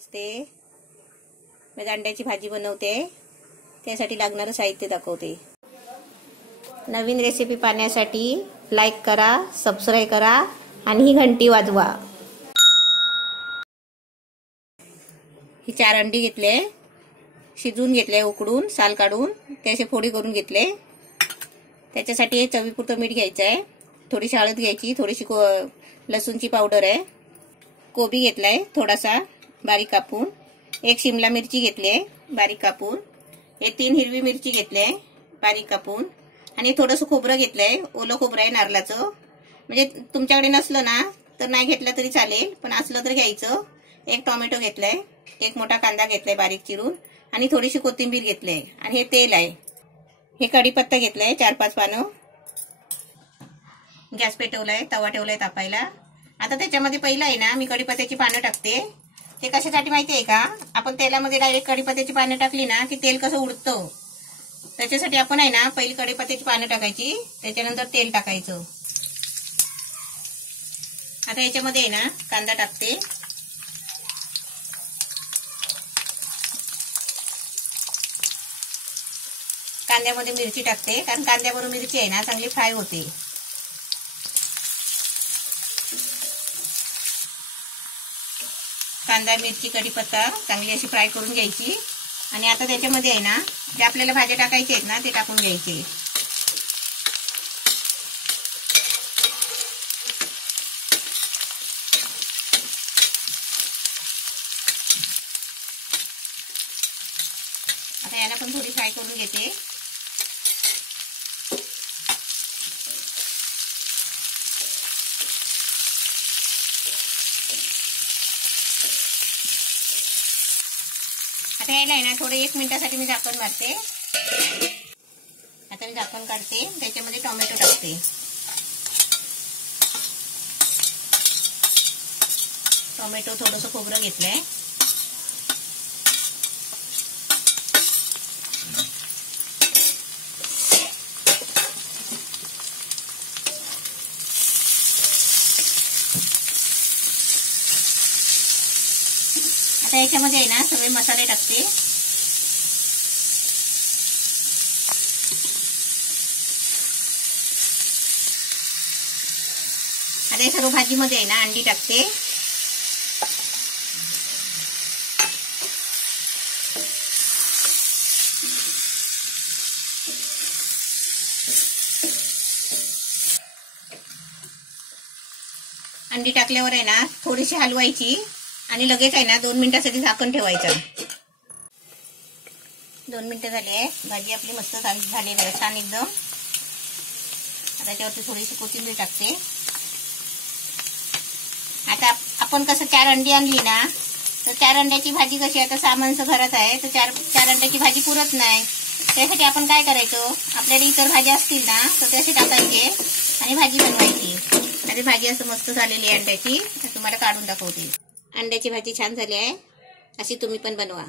मी अंड्याची भाजी बनवते, त्यासाठी लागणारं साहित्य दाखवते। नवीन रेसिपी पाहण्यासाठी लाईक करा, सबस्क्राइब करा आणि ही घंटी वाजवा। ही 4 अंडी घेतले, शिजवून घेतले, उकडून साल काढून त्याचे फोडी करून घेतले। त्याच्यासाठी चवीपुरतं मीठ घ्यायचं आहे, थोडीशी हळद घ्यायची, थोडीशी लसूणची पावडर आहे, कोबी घेतलाय थोडासा बारीक कापून, एक शिमला मिरची घेतली आहे बारीक कापून, हे 3 हिरवी मिरची घेतले बारीक कापून, आणि थोडंसं खोबरं घेतलंय, ओलं खोबरं आहे नारळाचं। म्हणजे तुमच्याकडे नसलं ना तर नाही घेतलं तरी चालेल, पण असलं तर घ्यायचं। एक टोमॅटो घेतलाय, एक मोठा कांदा घेतलाय बारीक चिरून, आणि थोडीशी कोथिंबीर घेतली, आणि हे तेल आहे। हे कढीपत्ता घेतलाय 4-5 पानं। गॅस पेटवलाय, तवा ठेवलाय तापायला। आता त्याच्यामध्ये पहिला आहे ना मी कढीपत्त्याची पानं टाकते। ते कशासाठी माहिती आहे का, आपण तेलामध्ये डायरेक्ट कढीपत्त्याची पानं टाकली ना की तेल कसं उडतं, त्याच्यासाठी आपण आहे ना पहिली कढीपत्त्याची पानं टाकायची, त्याच्यानंतर तेल टाकायचं। आता याच्यामध्ये आहे ना कांदा टाकते, कांद्यामध्ये मिरची टाकते, कारण कांद्याबरोबर मिरची आहे ना चांगली फ्राय होते। कांदा, मिरची, कढीपत्ता चांगली अशी फ्राय करून घ्यायची, आणि आता त्याच्यामध्ये आहे ना जे आपल्याला भाज्या टाकायचे आहेत ना ते टाकून घ्यायचे। आता याला पण थोडी फ्राय करून घेते। आता यायला आहे ना थोडं 1 मिनिटासाठी मी झाकण मारते। आता मी झाकण काढते, त्याच्यामध्ये टोमॅटो टाकते। टोमॅटो, थोडंसं खोबरं घेतलंय, आता याच्यामध्ये आहे ना सगळे मसाले टाकते। आता हे सर्व भाजीमध्ये आहे ना अंडी टाकते, अंडी टाकल्यावर आहे ना थोडीशी हलवायची, आणि लगेच आहे ना 2 मिनिटासाठी झाकण ठेवायचं। 2 मिनिटं झाली आहे, भाजी आपली मस्त झालेली आहे, छान एकदम। आता त्याच्यावरती थोडीशी कोथिंबीर टाकते। आता आपण कसं 4 अंडी आणली ना, तर 4 अंड्याची भाजी कशी, आता 6 माणसं घरात आहे तर 4 अंड्याची भाजी पुरत नाही। त्यासाठी आपण काय करायचं, आपल्याला इतर भाज्या असतील ना तर त्याचे टाकायचे आणि भाजी बनवायची। आणि भाजी असं मस्त झालेली आहे अंड्याची, तुम्हाला काढून दाखवते। अंड्याची भाजी छान झाली आहे, अशी तुम्ही पण बनवा।